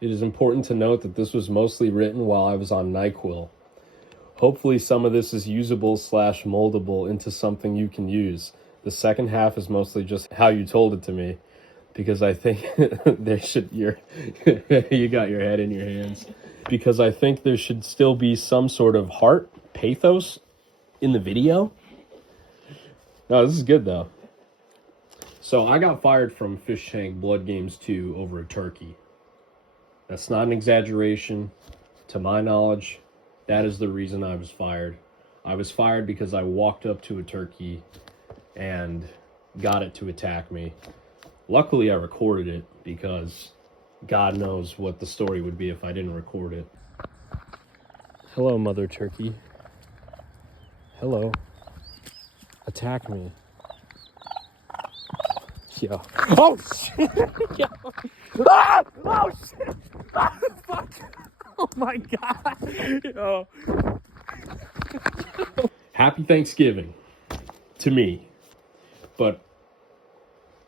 It is important to note that this was mostly written while I was on NyQuil. Hopefully some of this is usable / moldable into something you can use. The second half is mostly just how you told it to me, because I think you got your head in your hands. Because I think there should still be some sort of heart, pathos in the video. No, this is good though. So I got fired from Fish Tank Blood Games 2 over a turkey. That's not an exaggeration. To my knowledge, that is the reason I was fired. I was fired because I walked up to a turkey and got it to attack me. Luckily, I recorded it because God knows what the story would be if I didn't record it. Hello, Mother Turkey. Hello. Attack me. Yo. Oh, shit! Yo. Ah! Oh, shit! Ah, fuck! Oh, my God! Yo. Happy Thanksgiving to me. But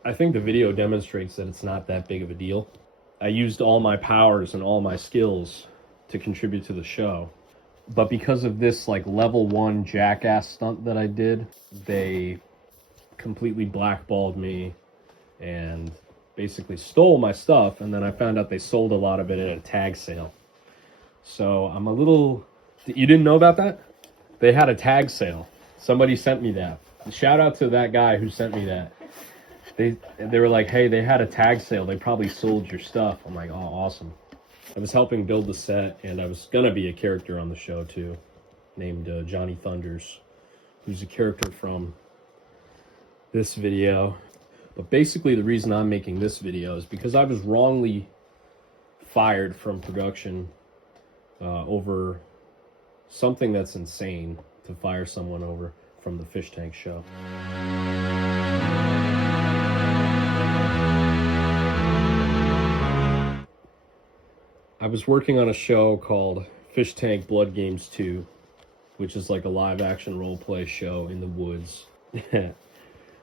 I think the video demonstrates that it's not that big of a deal. I used all my powers and all my skills to contribute to the show. But because of this, like, level 1 jackass stunt that I did, they completely blackballed me and basically stole my stuff, and then I found out they sold a lot of it at a tag sale. So I'm a little... You didn't know about that? They had a tag sale. Somebody sent me that. Shout out to that guy who sent me that. They were like, hey, they had a tag sale. They probably sold your stuff. I'm like, oh, awesome. I was helping build the set, and I was going to be a character on the show, too, named Johnny Thunders, who's a character from this video. But basically, the reason I'm making this video is because I was wrongly fired from production over something that's insane to fire someone over from the Fish Tank show. I was working on a show called Fish Tank Blood Games 2, which is like a live-action role-play show in the woods.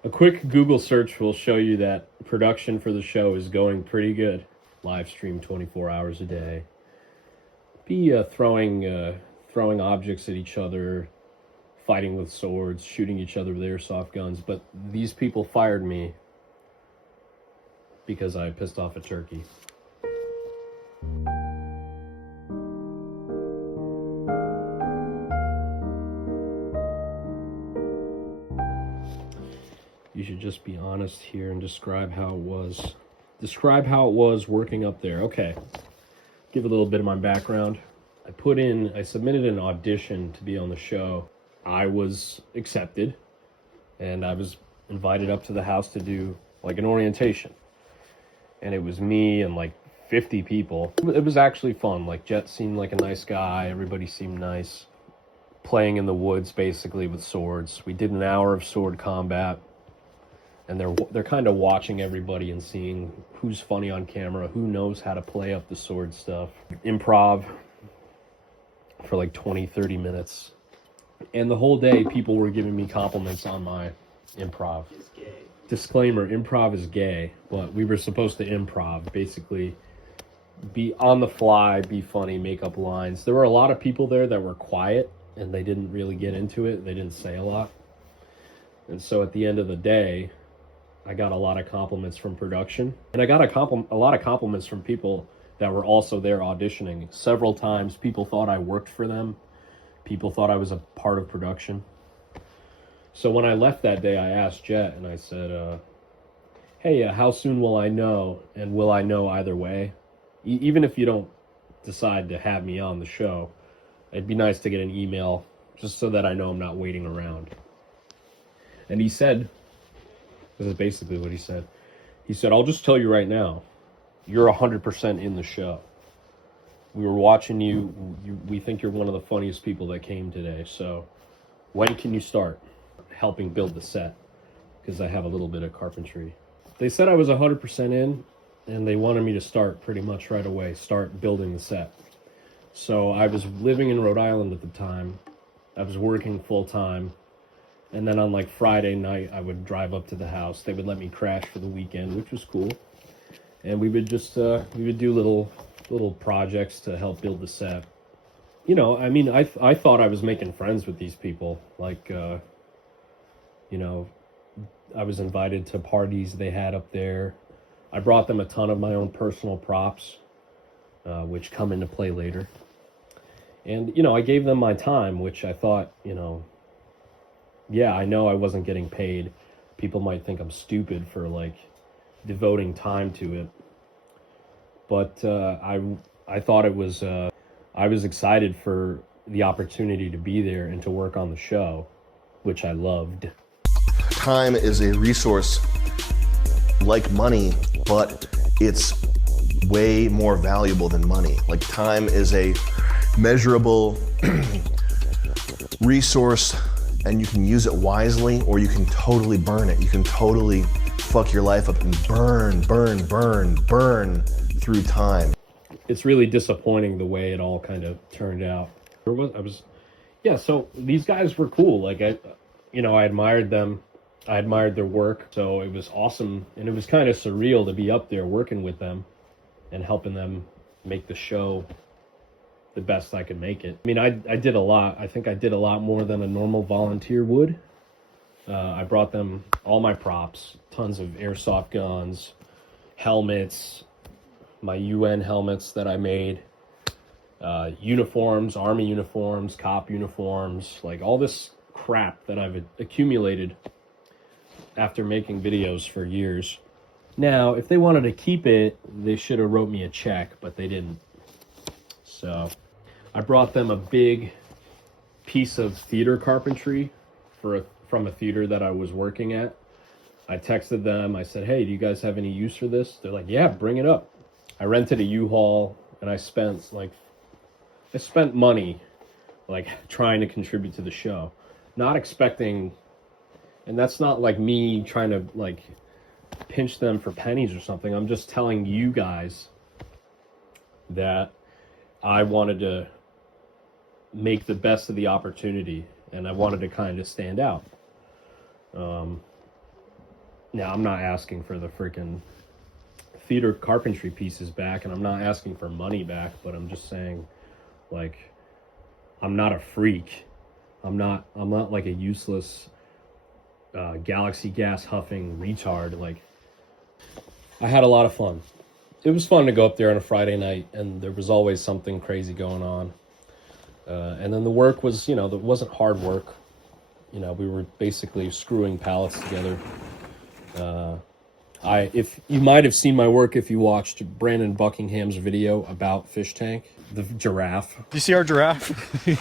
A quick Google search will show you that production for the show is going pretty good. Live stream 24 hours a day. Be throwing objects at each other, fighting with swords, shooting each other with airsoft guns. But these people fired me because I pissed off a turkey. You should just be honest here and describe how it was. Describe how it was working up there. Okay. Give a little bit of my background. I submitted an audition to be on the show. I was accepted, and I was invited up to the house to do like an orientation. And it was me and like 50 people. It was actually fun. Like, Jet seemed like a nice guy. Everybody seemed nice. Playing in the woods, basically, with swords. We did an hour of sword combat. And they're kind of watching everybody and seeing who's funny on camera, who knows how to play up the sword stuff. Improv for like 20, 30 minutes. And the whole day, people were giving me compliments on my improv. It's gay. Disclaimer, improv is gay, but we were supposed to improv, basically be on the fly, be funny, make up lines. There were a lot of people there that were quiet, and they didn't really get into it. They didn't say a lot. And so at the end of the day, I got a lot of compliments from production, and I got a lot of compliments from people that were also there auditioning. Several times, people thought I worked for them. People thought I was a part of production. So when I left that day, I asked Jet, and I said, hey, how soon will I know, and will I know either way? Even if you don't decide to have me on the show, it'd be nice to get an email, just so that I know I'm not waiting around. And he said... This is basically what he said. He said, I'll just tell you right now, you're 100% in the show. We were watching you. We think you're one of the funniest people that came today. So when can you start helping build the set? Because I have a little bit of carpentry. They said I was 100% in, and they wanted me to start pretty much right away, start building the set. So I was living in Rhode Island at the time. I was working full time. And then on like Friday night, I would drive up to the house. They would let me crash for the weekend, which was cool. And we would just, we would do little little projects to help build the set. You know, I mean, I thought I was making friends with these people. Like, you know, I was invited to parties they had up there. I brought them a ton of my own personal props, which come into play later. And, you know, I gave them my time, which I thought, you know, yeah, I know I wasn't getting paid. People might think I'm stupid for, like, devoting time to it. But I thought it was, I was excited for the opportunity to be there and to work on the show, which I loved. Time is a resource like money, but it's way more valuable than money. Like, time is a measurable resource, and you can use it wisely, or you can totally burn it. You can totally fuck your life up and burn through time. It's really disappointing the way it all kind of turned out. Yeah, so these guys were cool. Like, I admired them. I admired their work. So it was awesome. And it was kind of surreal to be up there working with them and helping them make the show the best I could make it. I mean, I did a lot. I think I did a lot more than a normal volunteer would. I brought them all my props, tons of airsoft guns, helmets, my UN helmets that I made, uniforms, army uniforms, cop uniforms, like all this crap that I've accumulated after making videos for years. Now, if they wanted to keep it, they should have wrote me a check, but they didn't. So I brought them a big piece of theater carpentry from a theater that I was working at. I texted them. I said, hey, do you guys have any use for this? They're like, yeah, bring it up. I rented a U-Haul, and I spent money, like, trying to contribute to the show. Not expecting, and that's not like me trying to, like, pinch them for pennies or something. I'm just telling you guys that I wanted to make the best of the opportunity, and I wanted to kind of stand out. Now, I'm not asking for the freaking theater carpentry pieces back, and I'm not asking for money back, but I'm just saying, like, I'm not a freak. I'm not like a useless galaxy gas huffing retard. Like, I had a lot of fun. It was fun to go up there on a Friday night, and there was always something crazy going on. And then the work was, you know, it wasn't hard work. You know, we were basically screwing pallets together. If you might have seen my work if you watched Brandon Buckingham's video about Fish Tank, the giraffe. Do you see our giraffe?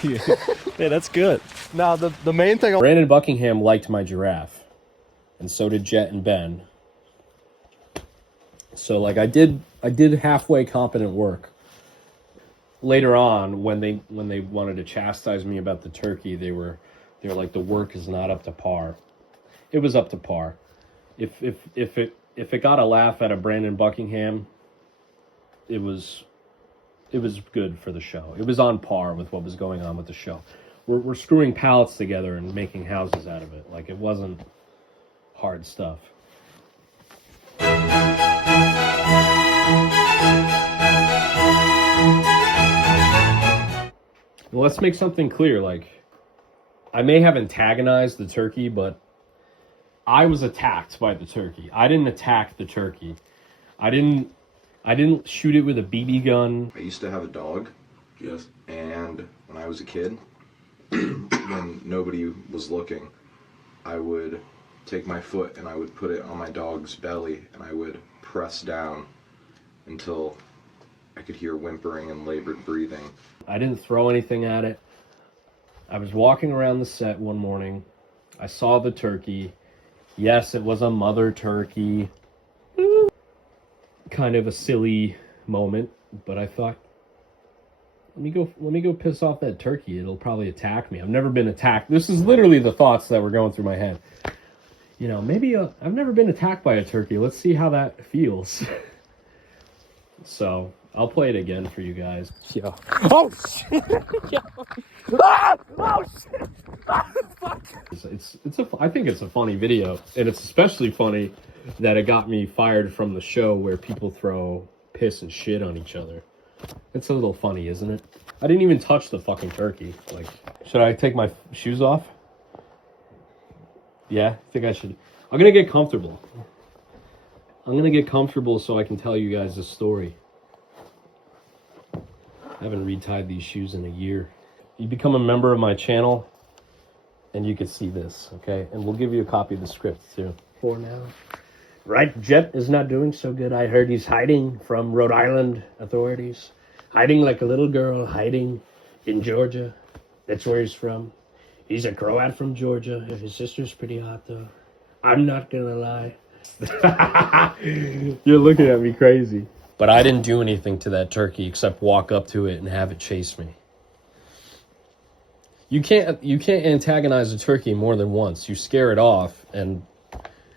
Yeah, that's good. Now, the main thing... Brandon Buckingham liked my giraffe, and so did Jet and Ben. So, like, I did halfway competent work. Later on, when they wanted to chastise me about the turkey, they were like, the work is not up to par. It was up to par. If it got a laugh out of Brandon Buckingham, it was good for the show. It was on par with what was going on with the show. We're screwing pallets together and making houses out of it. Like, it wasn't hard stuff. Well, let's make something clear. Like, I may have antagonized the turkey, but I was attacked by the turkey. I didn't attack the turkey. I didn't shoot it with a BB gun. I used to have a dog. Yes. And when I was a kid, when nobody was looking, I would take my foot and I would put it on my dog's belly and I would press down until I could hear whimpering and labored breathing. I didn't throw anything at it. I was walking around the set one morning. I saw the turkey. Yes, it was a mother turkey. Kind of a silly moment, but I thought, let me go piss off that turkey. It'll probably attack me. I've never been attacked. This is literally the thoughts that were going through my head. You know, maybe I've never been attacked by a turkey. Let's see how that feels. So I'll play it again for you guys. Yo. Oh shit! Yo. Ah! Oh shit! Ah, fuck! I think it's a funny video, and it's especially funny that it got me fired from the show where people throw piss and shit on each other. It's a little funny, isn't it? I didn't even touch the fucking turkey. Like, should I take my shoes off? Yeah, I think I should. I'm gonna get comfortable. I'm gonna get comfortable so I can tell you guys this story. I haven't retied these shoes in a year. You become a member of my channel, and you can see this, okay? And we'll give you a copy of the script, too. For now. Right, Jet is not doing so good. I heard he's hiding from Rhode Island authorities. Hiding like a little girl, hiding in Georgia. That's where he's from. He's a Croat from Georgia. His sister's pretty hot, though. I'm not gonna lie. You're looking at me crazy. But I didn't do anything to that turkey except walk up to it and have it chase me. You can't antagonize a turkey more than once. You scare it off, and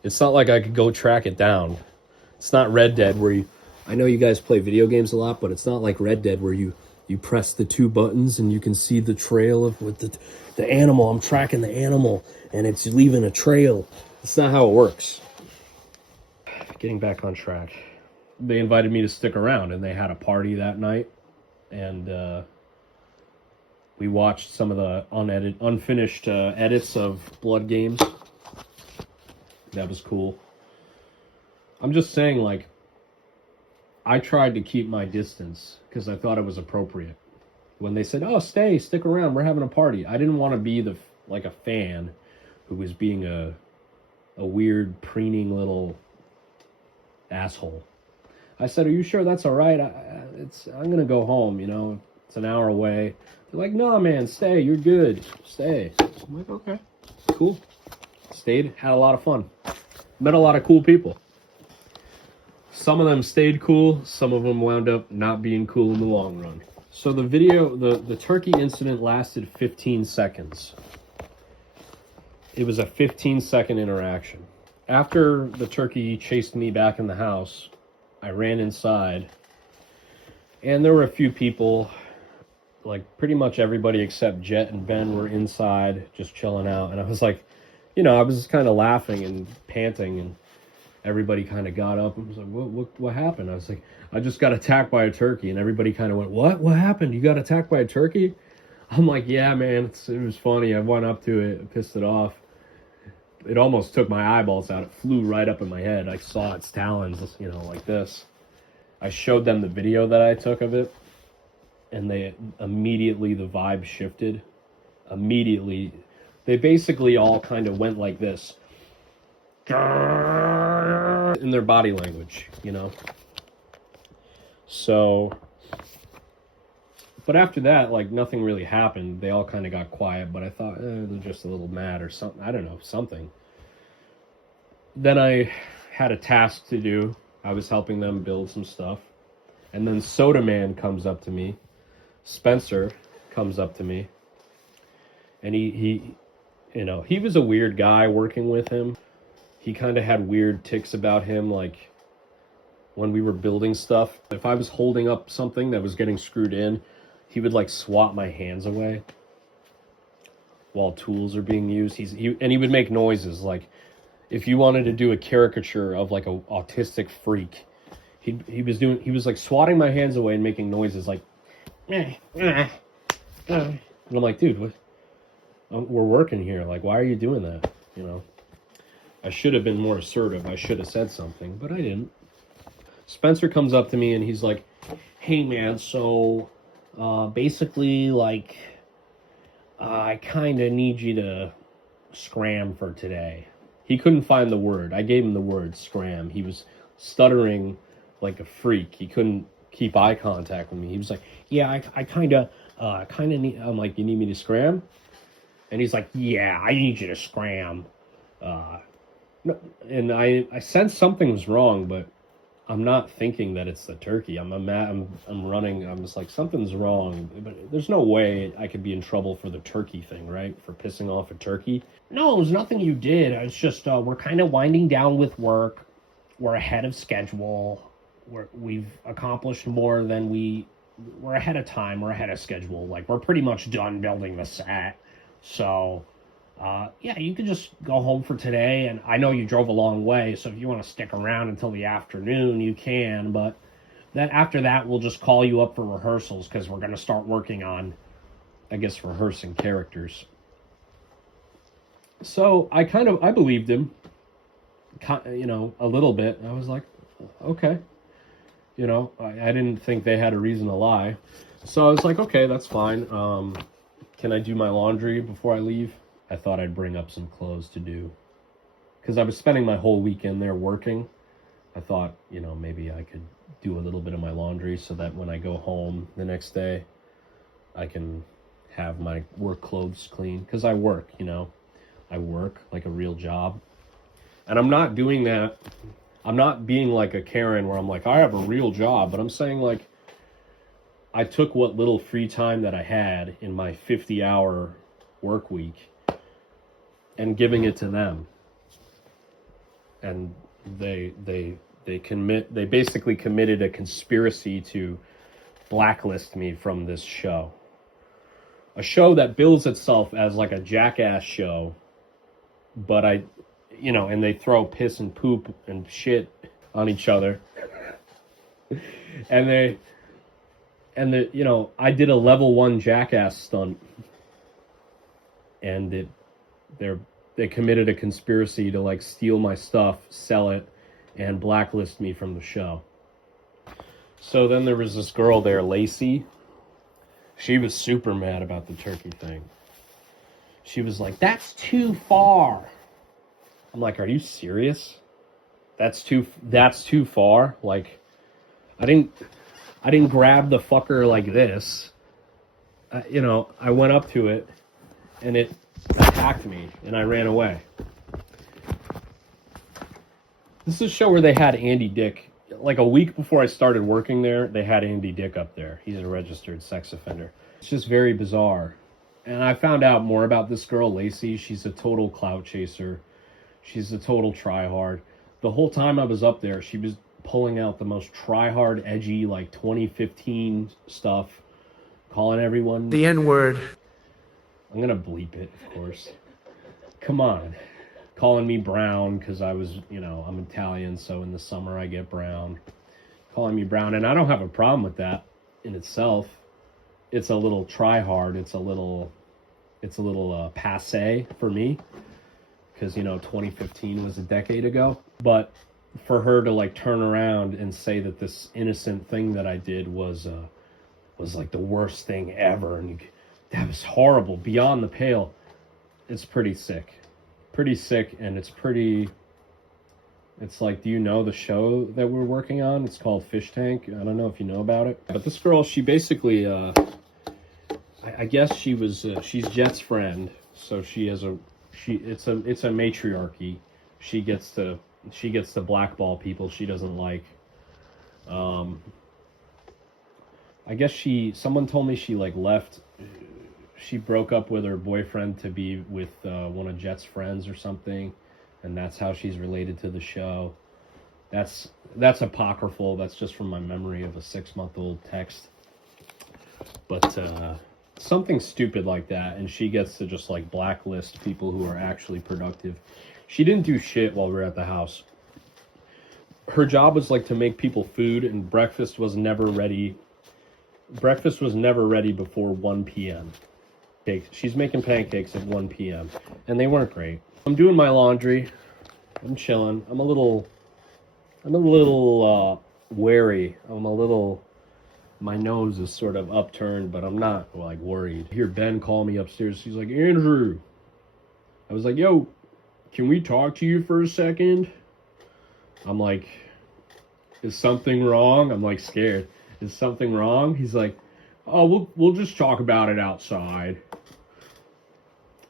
it's not like I could go track it down. It's not Red Dead where you... I know you guys play video games a lot, but it's not like Red Dead where you press the 2 buttons and you can see the trail of with the animal. I'm tracking the animal, and it's leaving a trail. It's not how it works. Getting back on track. They invited me to stick around, and they had a party that night, and we watched some of the unfinished edits of Blood Games. That was cool. I'm just saying, like, I tried to keep my distance because I thought it was appropriate. When they said, "Oh, stick around, we're having a party," I didn't want to be a fan who was being a weird, preening little asshole. I said, "Are you sure that's all right? I'm gonna go home. You know, it's an hour away." They're like, "No, man, stay. You're good. Stay." I'm like, "Okay, cool." Stayed, had a lot of fun, met a lot of cool people. Some of them stayed cool. Some of them wound up not being cool in the long run. So the video, the turkey incident lasted 15 seconds. It was a 15-second interaction. After the turkey chased me back in the house, I ran inside, and there were a few people, like pretty much everybody except Jet and Ben were inside just chilling out. And I was like, I was just kind of laughing and panting, and everybody kind of got up and was like, what happened? I was like, "I just got attacked by a turkey." And everybody kind of went, What happened? You got attacked by a turkey? I'm like, "Yeah, man, it was funny. I went up to it, pissed it off. It almost took my eyeballs out. It flew right up in my head. I saw its talons, like this." I showed them the video that I took of it, and the vibe shifted. Immediately. They basically all kind of went like this. In their body language, So, but after that, like, nothing really happened. They all kind of got quiet, but I thought, they're just a little mad or something. I don't know, something. Then I had a task to do. I was helping them build some stuff. And then Soda Man comes up to me. Spencer comes up to me. And he was a weird guy working with him. He kind of had weird tics about him, like when we were building stuff. If I was holding up something that was getting screwed in, he would like swat my hands away while tools are being used. He would make noises like if you wanted to do a caricature of like an autistic freak, he was like swatting my hands away and making noises like, and I'm like, "Dude, what? We're working here. Like, why are you doing that?" I should have been more assertive. I should have said something, but I didn't. Spencer comes up to me and he's like, "Hey, man, so basically, like, I kind of need you to scram for today." He couldn't find the word. I gave him the word scram. He was stuttering like a freak. He couldn't keep eye contact with me. He was like, "Yeah, I kind of need..." I'm like, "You need me to scram?" And he's like, "Yeah, I need you to scram." No, and I sensed something was wrong, but I'm not thinking that it's the turkey. I'm running. I'm just like, something's wrong. But there's no way I could be in trouble for the turkey thing, right? For pissing off a turkey. No, it was nothing you did. It's just we're kind of winding down with work. We're ahead of schedule. We've accomplished more than we're ahead of time. We're ahead of schedule. Like, we're pretty much done building the set. So, yeah, you could just go home for today, and I know you drove a long way, so if you want to stick around until the afternoon, you can, but Then after that, we'll just call you up for rehearsals because we're going to start working on, I guess, rehearsing characters. So I believed him, you know, a little bit. I was like, okay. You know, I didn't think they had a reason to lie. So I was like, okay, that's fine. Can I do my laundry before I leave? I thought I'd bring up some clothes to do. Because I was spending my whole weekend there working. I thought, you know, maybe I could do a little bit of my laundry so that when I go home the next day, I can have my work clothes clean. Because I work, you know. I work like a real job. And I'm not doing that. I'm not being like a Karen where I'm like, I have a real job. But I'm saying, like, I took what little free time that I had in my 50-hour work week and giving it to them. And they basically committed a conspiracy to blacklist me from this show. A show that bills itself as like a jackass show, but and they throw piss and poop and shit on each other. and I did a level 1 jackass stunt, and they committed a conspiracy to like steal my stuff, sell it, and blacklist me from the show. So then there was this girl there, Lacey. She was super mad about the turkey thing. She was like, that's too far. I'm like, are you serious? That's too far? Like, I didn't grab the fucker like this. I went up to it and it attacked me and I ran away. This is a show where they had Andy Dick. Like a week before I started working there, they had Andy Dick up there. He's a registered sex offender. It's just very bizarre. And I found out more about this girl, Lacey. She's a total clout chaser. She's a total tryhard. The whole time I was up there, she was pulling out the most tryhard, edgy, like 2015 stuff, calling everyone The N-word. I'm gonna bleep it, of course. Come on. Calling me brown because I was, I'm Italian, so in the summer I get brown. Calling me brown, and I don't have a problem with that in itself. It's a little try-hard. It's a little passe for me because 2015 was a decade ago. But for her to like turn around and say that this innocent thing that I did was like the worst thing ever, and that was horrible, beyond the pale. It's pretty sick. And it's like, do you know the show that we're working on? It's called Fish Tank. I don't know if you know about it, but this girl, she basically I guess she's Jet's friend, so it's a matriarchy. She gets to blackball people she doesn't like. I guess someone told me she like left. She broke up with her boyfriend to be with one of Jet's friends or something, and that's how she's related to the show. That's apocryphal. That's just from my memory of a 6-month-old text. But something stupid like that, and she gets to just like blacklist people who are actually productive. She didn't do shit while we were at the house. Her job was like to make people food, and breakfast was never ready. Breakfast was never ready before 1 p.m. She's making pancakes at 1 p.m. and they weren't great. I'm doing my laundry. I'm chilling. I'm a little wary. My nose is sort of upturned, but I'm not like worried. I hear Ben call me upstairs. He's like, Andrew. I was like, yo, can we talk to you for a second? I'm like, is something wrong? I'm like scared. Is something wrong? He's like, oh, we'll just talk about it outside.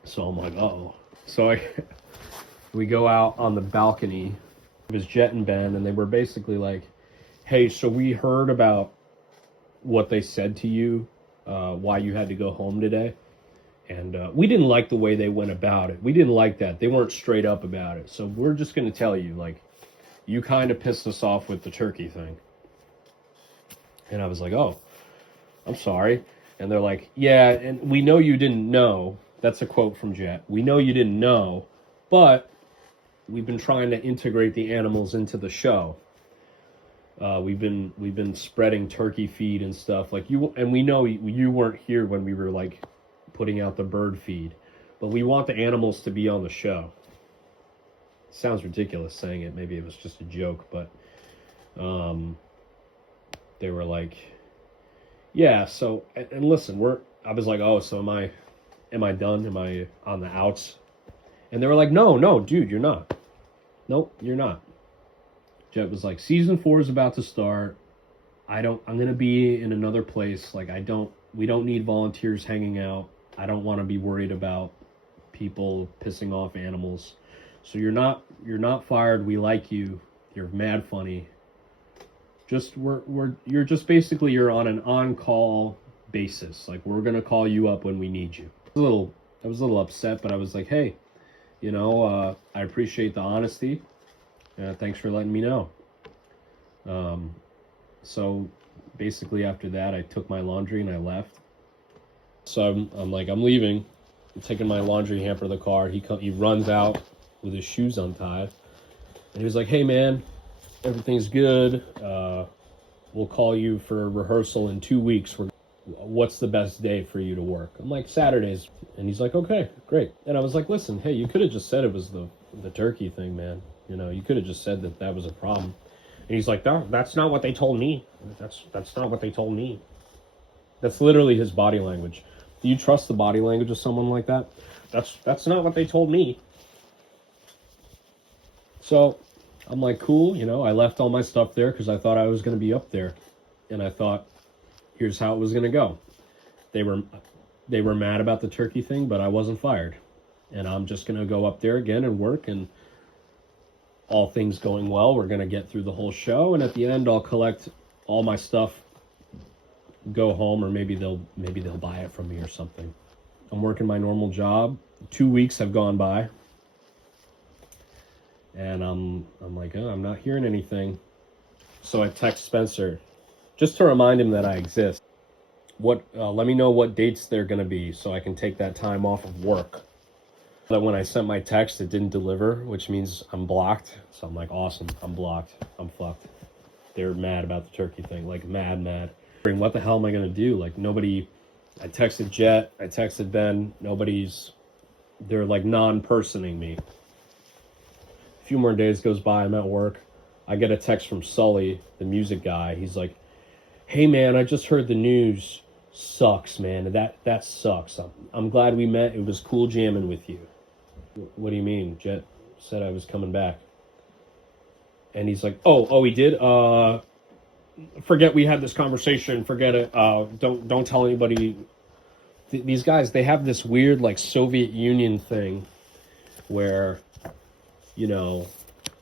So I'm like, oh. So we go out on the balcony. It was Jet and Ben, and they were basically like, hey, so we heard about what they said to you, why you had to go home today. And we didn't like the way they went about it. We didn't like that. They weren't straight up about it. So we're just going to tell you, like, you kind of pissed us off with the turkey thing. And I was like, oh, I'm sorry. And they're like, yeah, and we know you didn't know. That's a quote from Jet. We know you didn't know, but we've been trying to integrate the animals into the show. We've been spreading turkey feed and stuff like you, and we know you weren't here when we were like putting out the bird feed, but we want the animals to be on the show. Sounds ridiculous saying it. Maybe it was just a joke, but they were like, yeah. So and listen, I was like, oh, so am I done? Am I on the outs? And they were like, no, dude, you're not. Nope, you're not. Jet was like, season 4 is about to start. I'm gonna be in another place. Like we don't need volunteers hanging out. I don't want to be worried about people pissing off animals. So you're not fired. We like you. You're mad funny. Just you're just basically you're on an on-call basis. Like we're gonna call you up when we need you. I was a little upset, but I was like, hey, I appreciate the honesty. Thanks for letting me know. So basically after that, I took my laundry and I left. So I'm like, I'm leaving. I'm taking my laundry hamper to the car. He runs out with his shoes untied. And he was like, hey man, everything's good. We'll call you for a rehearsal in 2 weeks. What's the best day for you to work? I'm like, Saturdays. And he's like, okay, great. And I was like, listen, hey, you could have just said it was the turkey thing, man. You could have just said that was a problem. And he's like, no, that's not what they told me. That's not what they told me. That's literally his body language. Do you trust the body language of someone like that? That's not what they told me. So I'm like, cool, I left all my stuff there because I thought I was going to be up there. And I thought, here's how it was going to go. They were mad about the turkey thing, but I wasn't fired. And I'm just going to go up there again and work, and all things going well, we're going to get through the whole show, and at the end I'll collect all my stuff, go home, or maybe they'll buy it from me or something. I'm working my normal job. 2 weeks have gone by. And I'm like, oh, I'm not hearing anything. So I text Spencer just to remind him that I exist. Let me know what dates they're going to be so I can take that time off of work. That when I sent my text, it didn't deliver, which means I'm blocked. So I'm like, awesome, I'm blocked. I'm fucked. They're mad about the turkey thing, like mad. What the hell am I going to do? Like nobody, I texted Jet, I texted Ben, they're like non-personing me. A few more days goes by, I'm at work. I get a text from Sully, the music guy. He's like, hey man, I just heard the news. Sucks, man. That sucks. I'm glad we met. It was cool jamming with you. What do you mean? Jet said I was coming back. And he's like, oh, he did? Forget we had this conversation. Forget it. Don't tell anybody. These guys, they have this weird like Soviet Union thing where,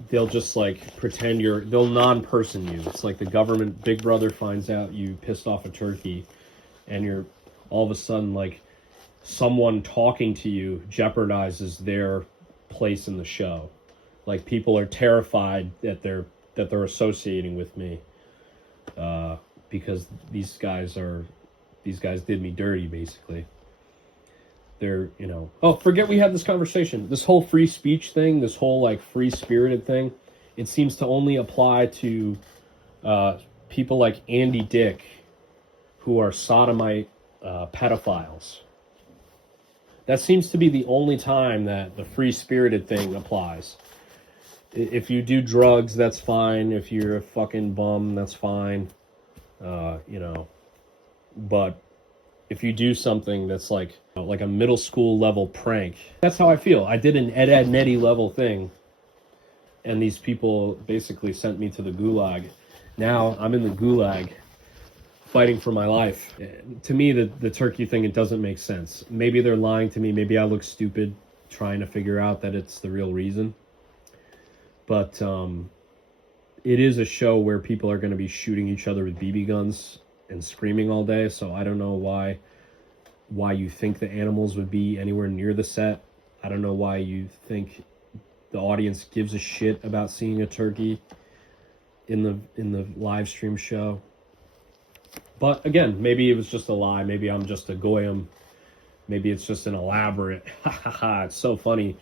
they'll just like pretend they'll non-person you. It's like the government, Big Brother finds out you pissed off a turkey, and you're all of a sudden like someone talking to you jeopardizes their place in the show. Like people are terrified that they're associating with me because these guys did me dirty basically. They're, oh, forget we had this conversation. This whole free speech thing, this whole like free-spirited thing, it seems to only apply to people like Andy Dick, who are sodomite pedophiles. That seems to be the only time that the free-spirited thing applies. If you do drugs, that's fine. If you're a fucking bum, that's fine. But if you do something that's like a middle school level prank, that's how I feel. I did an Ed and Eddie level thing, and these people basically sent me to the gulag. Now I'm in the gulag fighting for my life. To me, the turkey thing, it doesn't make sense. Maybe they're lying to me. Maybe I look stupid trying to figure out that it's the real reason. But it is a show where people are going to be shooting each other with BB guns and screaming all day. So I don't know why you think the animals would be anywhere near the set. I don't know why you think the audience gives a shit about seeing a turkey in the live stream show. But again, maybe it was just a lie. Maybe I'm just a goyim. Maybe it's just an elaborate. It's so funny.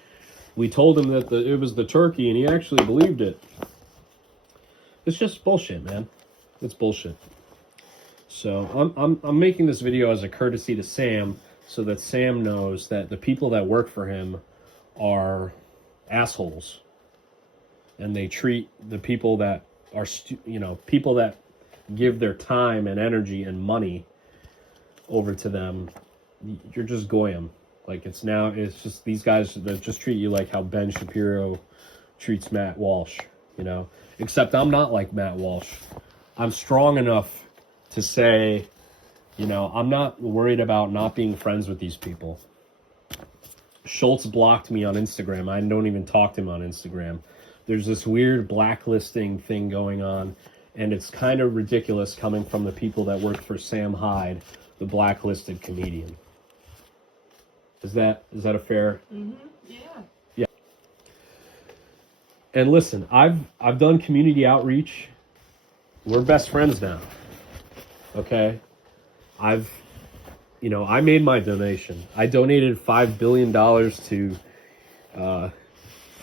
We told him that it was the turkey, and he actually believed it. It's just bullshit, man. It's bullshit. So I'm making this video as a courtesy to Sam, so that Sam knows that the people that work for him are assholes, and they treat the people that are people that give their time and energy and money over to them. You're just goyim. Like, it's just these guys that just treat you like how Ben Shapiro treats Matt Walsh, except I'm not like Matt Walsh. I'm strong enough to say, I'm not worried about not being friends with these people. Schultz blocked me on Instagram. I don't even talk to him on Instagram. There's this weird blacklisting thing going on, and it's kind of ridiculous coming from the people that work for Sam Hyde, the blacklisted comedian. Is that a fair? Mm-hmm. Yeah. Yeah. And listen, I've done community outreach. We're best friends now. Okay? I made my donation. I donated $5 billion to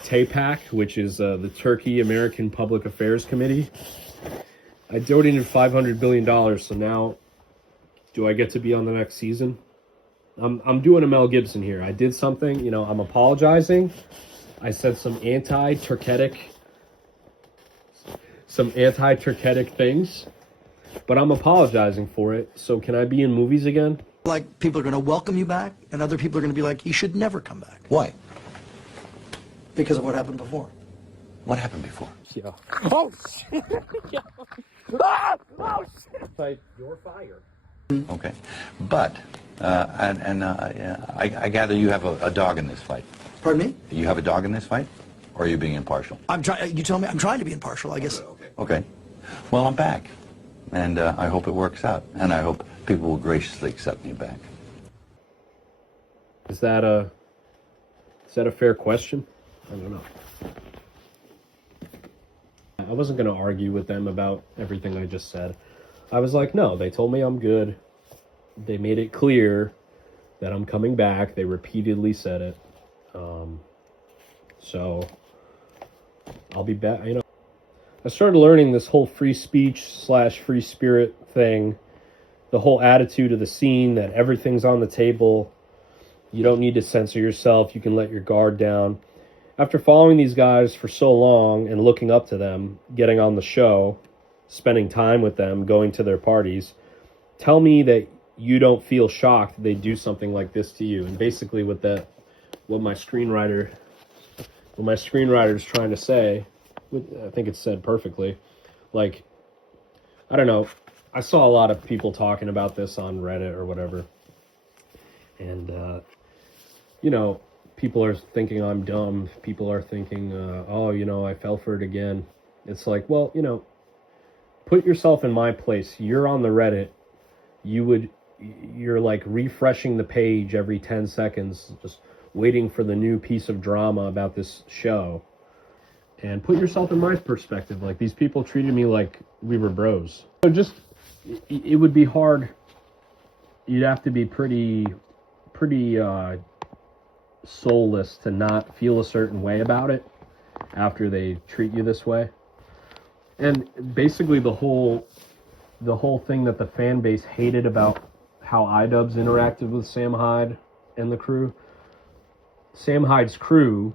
TAPAC, which is the Turkey American Public Affairs Committee. I donated $500 billion, so now do I get to be on the next season? I'm doing a Mel Gibson here. I did something, I'm apologizing. I said some anti-Turketic things, but I'm apologizing for it. So can I be in movies again? Like, people are going to welcome you back, and other people are going to be like, he should never come back. Why? Because of what happened before. What happened before? Yeah. Oh shit! Ah! Oh shit! You're fired. Okay. But, I gather you have a dog in this fight. Pardon me? You have a dog in this fight? Or are you being impartial? You tell me, I'm trying to be impartial, I guess. Okay. Well, I'm back. And I hope it works out. And I hope people will graciously accept me back. Is that a fair question? I don't know. I wasn't going to argue with them about everything I just said. I was like, no, they told me I'm good. They made it clear that I'm coming back. They repeatedly said it. So I'll be back. I started learning this whole free speech / free spirit thing, the whole attitude of the scene that everything's on the table. You don't need to censor yourself. You can let your guard down. After following these guys for so long and looking up to them, getting on the show, spending time with them, going to their parties, tell me that you don't feel shocked they do something like this to you. And basically what my screenwriter is trying to say, I think it's said perfectly. Like, I don't know. I saw a lot of people talking about this on Reddit or whatever. And, people are thinking I'm dumb. People are thinking, I fell for it again. It's like, well, put yourself in my place. You're on the Reddit. You're like refreshing the page every 10 seconds, just waiting for the new piece of drama about this show. And put yourself in my perspective. Like, these people treated me like we were bros. So it would be hard. You'd have to be pretty soulless to not feel a certain way about it after they treat you this way. And basically the whole thing that the fan base hated about how iDubbbz interacted with Sam Hyde and the crew. Sam Hyde's crew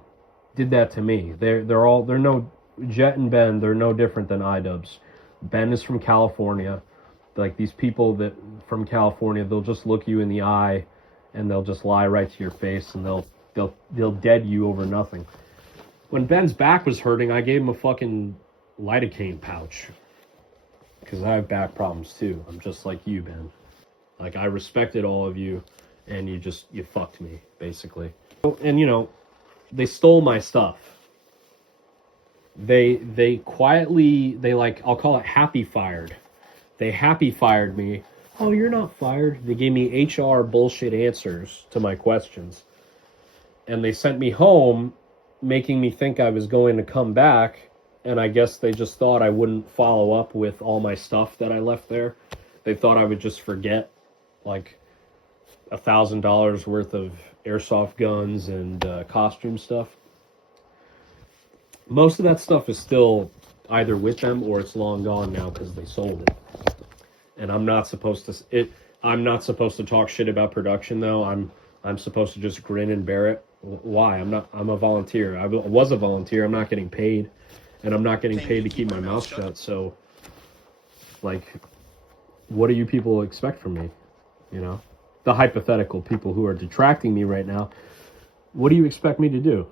did that to me. They're no Jet and Ben, they're no different than iDubbbz. Ben is from California. Like, these people that from California, they'll just look you in the eye and they'll just lie right to your face, and they'll dead you over nothing. When Ben's back was hurting, I gave him a fucking lidocaine pouch. Because I have back problems too. I'm just like you, Ben. Like, I respected all of you, and you fucked me, basically. And, they stole my stuff. They quietly, I'll call it happy fired. They happy fired me. Oh, you're not fired. They gave me HR bullshit answers to my questions. And they sent me home, making me think I was going to come back. And I guess they just thought I wouldn't follow up with all my stuff that I left there. They thought I would just forget, like, $1,000 worth of airsoft guns and costume stuff. Most of that stuff is still either with them or it's long gone now because they sold it. And I'm not supposed to talk shit about production though. I'm supposed to just grin and bear it. Why? I'm a volunteer. I was a volunteer. I'm not getting paid, and I'm not getting paid to keep my mouth shut. So, like, what do you people expect from me? You know, the hypothetical people who are detracting me right now. What do you expect me to do?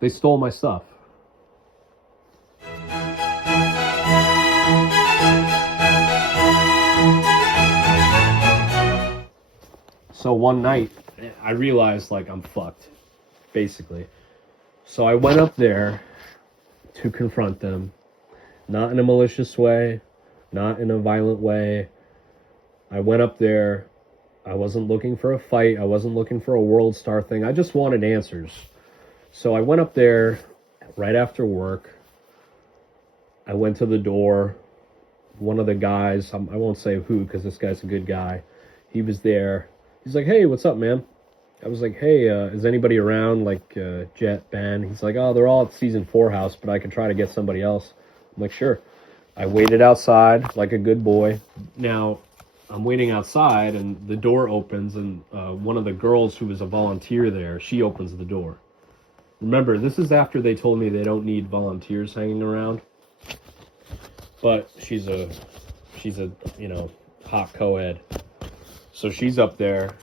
They stole my stuff. So one night, I realized, like, I'm fucked, basically. So I went up there to confront them, not in a malicious way, not in a violent way. I went up there. I wasn't looking for a fight. I wasn't looking for a world star thing. I just wanted answers. So I went up there right after work. I went to the door. One of the guys, I won't say who because this guy's a good guy. He was there. He's like, hey, what's up, man? I was like, hey, is anybody around? Like, Jet, Ben? He's like, oh, they're all at season 4 house, but I could try to get somebody else. I'm like, sure. I waited outside like a good boy. Now, I'm waiting outside, and the door opens, and one of the girls who was a volunteer there, she opens the door. Remember, this is after they told me they don't need volunteers hanging around. But she's a hot co-ed. So she's up there.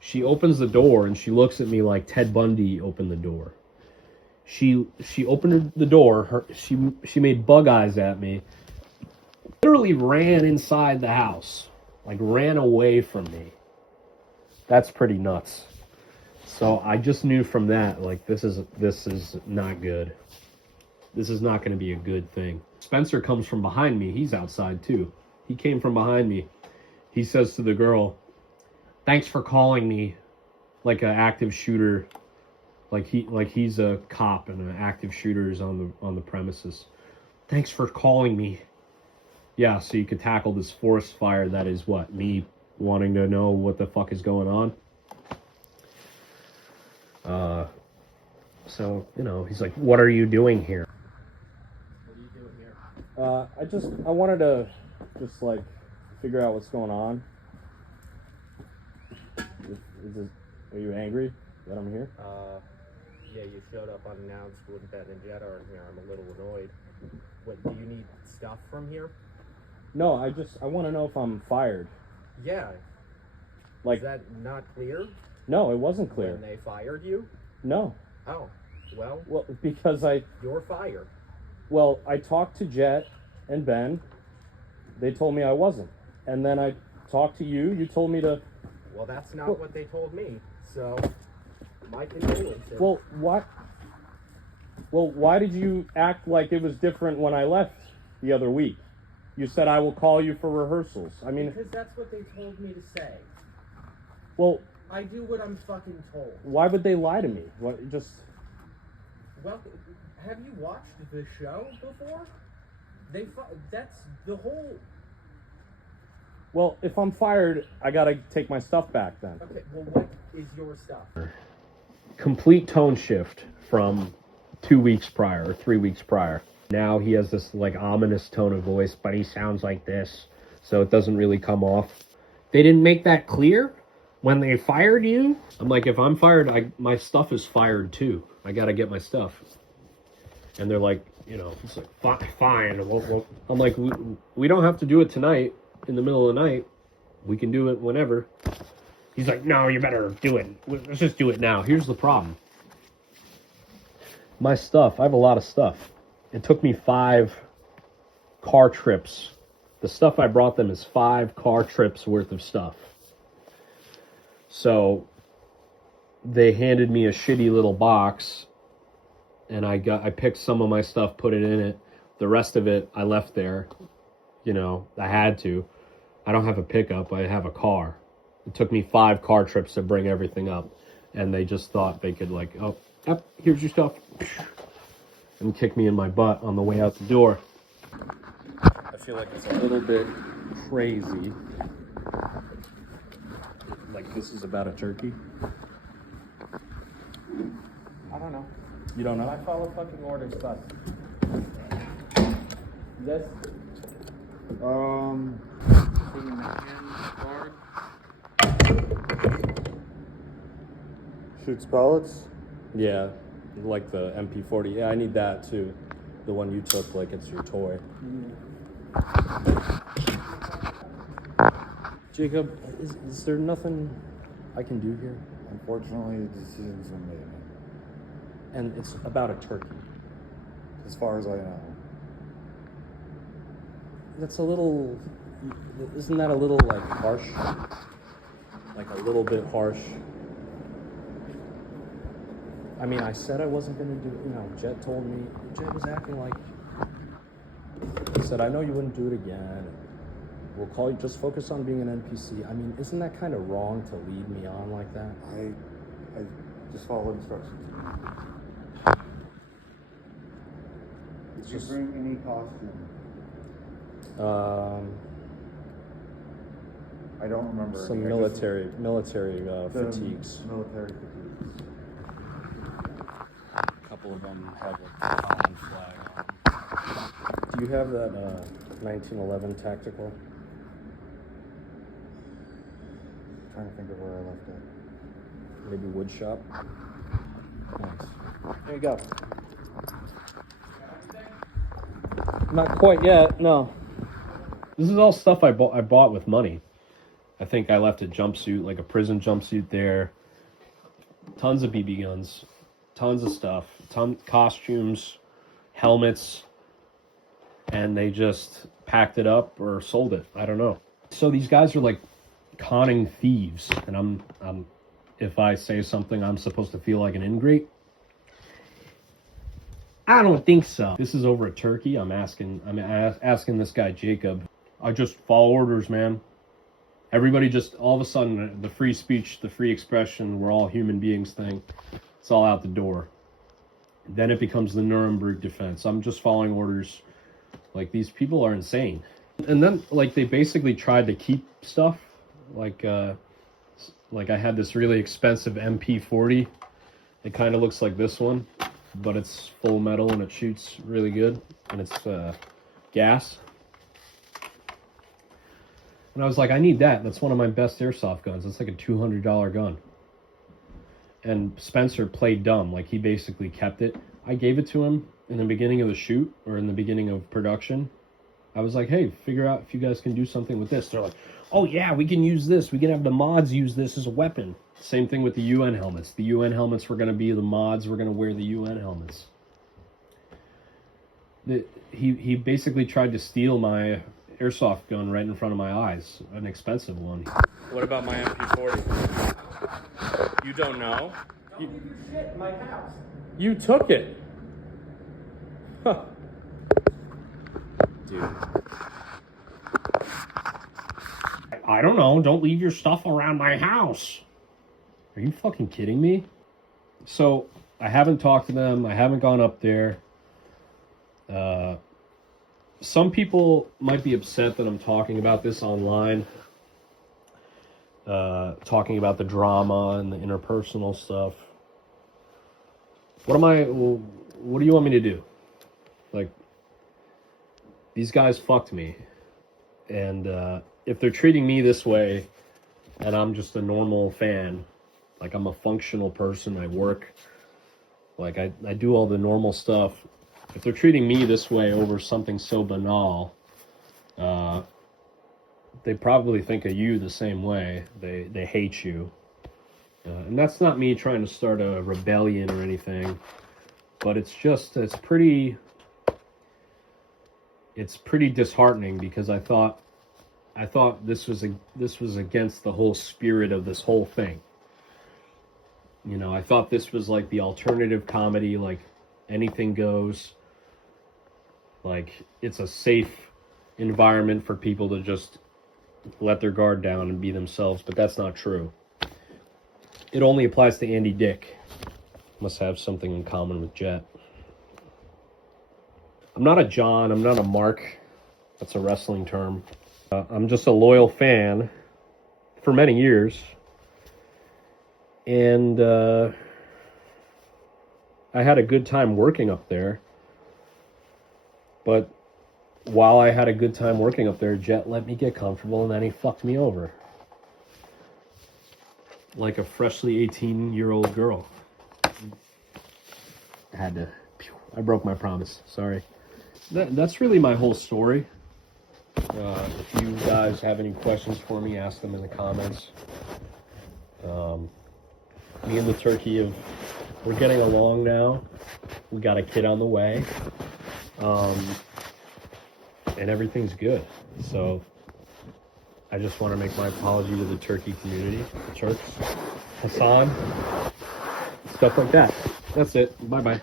She opens the door, and she looks at me like Ted Bundy opened the door. She opened the door. She made bug eyes at me. Literally ran inside the house. Like, ran away from me. That's pretty nuts. So I just knew from that, like, this is not good. This is not going to be a good thing. Spencer comes from behind me. He's outside, too. He came from behind me. He says to the girl, thanks for calling me, like an active shooter. Like he's a cop and an active shooter is on the premises. Thanks for calling me. Yeah, so you could tackle this forest fire that is what? Me wanting to know what the fuck is going on? So, he's like, what are you doing here? What are you doing here? I wanted to just, like, figure out what's going on. Are you angry that I'm here? Yeah, you showed up unannounced when Ben and Jet are in here. I'm a little annoyed. What, do you need stuff from here? No, I want to know if I'm fired. Yeah. Like, is that not clear? No, it wasn't clear. When they fired you? No. Oh, well, because you're fired. Well, I talked to Jet and Ben. They told me I wasn't. And then I talked to you. You told me to... Well, that's not what they told me. So, my condolences. Well, what? Well, why did you act like it was different when I left the other week? You said I will call you for rehearsals. I mean... Because that's what they told me to say. Well... I do what I'm fucking told. Why would they lie to me? What, just... Well, have you watched the show before? That's the whole... Well, if I'm fired, I gotta take my stuff back then. Okay, well, what is your stuff? Complete tone shift from 2 weeks prior, or 3 weeks prior. Now he has this, like, ominous tone of voice, but he sounds like this, so it doesn't really come off. They didn't make that clear when they fired you? I'm like, if I'm fired, my stuff is fired too. I gotta get my stuff. And they're like, it's like, fine. I'm like, we don't have to do it tonight in the middle of the night. We can do it whenever. He's like, no, you better do it. Let's just do it now. Here's the problem. My stuff, I have a lot of stuff. It took me 5 car trips. The stuff I brought them is 5 car trips worth of stuff. So they handed me a shitty little box, and I picked some of my stuff, put it in it. The rest of it I left there. I had to. I don't have a pickup, I have a car. It took me 5 car trips to bring everything up, and they just thought they could, like, oh, yep, here's your stuff, and kick me in my butt on the way out the door. I feel like it's a little bit crazy. Like, this is about a turkey? I don't know. You don't know? I follow fucking orders, but... This Thing in the hand guard. Shoots pellets? Yeah, like the MP40. Yeah, I need that too. The one you took, like it's your toy. Jacob, is there nothing I can do here? Unfortunately, the decisions were made. And it's about a turkey. As far as I know. That's a little... Isn't that a little, like, harsh? Like, a little bit harsh. I mean, I said I wasn't going to do it. You know, Jet told me... Jet was acting like... He said, I know you wouldn't do it again. We'll call you... Just focus on being an NPC. I mean, isn't that kind of wrong to lead me on like that? I just follow instructions. Did you bring any costume? I don't remember. Some any. military fatigues. Military fatigues. A couple of them have a common flag on. Do you have that 1911 tactical? I'm trying to think of where I left it. Maybe wood shop? Nice. There you go. Not quite yet, no. This is all stuff I bought with money. I think I left a jumpsuit, like a prison jumpsuit there. Tons of BB guns. Tons of stuff. Costumes, helmets. And they just packed it up or sold it. I don't know. So these guys are like conning thieves. And I'm if I say something, I'm supposed to feel like an ingrate. I don't think so. This is over a turkey. I'm asking this guy Jacob. I just follow orders, man. Everybody just all of a sudden the free speech, the free expression, we're all human beings thing. It's all out the door. Then it becomes the Nuremberg defense. I'm just following orders. Like these people are insane. And then like they basically tried to keep stuff. Like I had this really expensive MP40. It kind of looks like this one, but it's full metal and it shoots really good. And it's gas. And I was like, I need that. That's one of my best airsoft guns. It's like a $200 gun. And Spencer played dumb. Like, he basically kept it. I gave it to him in the beginning of the shoot, or in the beginning of production. I was like, hey, figure out if you guys can do something with this. They're like, oh, yeah, we can use this. We can have the mods use this as a weapon. Same thing with the UN helmets. The UN helmets were going to be the mods. We're going to wear the UN helmets. He basically tried to steal my airsoft gun right in front of my eyes, an expensive one. What about my MP40? You don't know? shit in my house. You took it. Huh. Dude. I don't know. Don't leave your stuff around my house. Are you fucking kidding me? So, I haven't talked to them. I haven't gone up there. Some people might be upset that I'm talking about this online. Talking about the drama and the interpersonal stuff. What do you want me to do? Like, these guys fucked me. And if they're treating me this way, and I'm just a normal fan, like I'm a functional person, I work, like I do all the normal stuff. If they're treating me this way over something so banal, they probably think of you the same way. They hate you. And that's not me trying to start a rebellion or anything, but it's pretty disheartening because I thought this was against the whole spirit of this whole thing. You know, I thought this was like the alternative comedy, like anything goes. Like, it's a safe environment for people to just let their guard down and be themselves, but that's not true. It only applies to Andy Dick. Must have something in common with Jet. I'm not a John, I'm not a Mark. That's a wrestling term. I'm just a loyal fan for many years. And I had a good time working up there. But while I had a good time working up there, Jet let me get comfortable, and then he fucked me over. Like a freshly 18-year-old girl. I broke my promise. Sorry. That's really my whole story. If you guys have any questions for me, ask them in the comments. Me and the turkey we're getting along now. We got a kid on the way. And everything's good. So I just want to make my apology to the turkey community, Turks, Hassan, stuff like that. That's it. Bye-bye.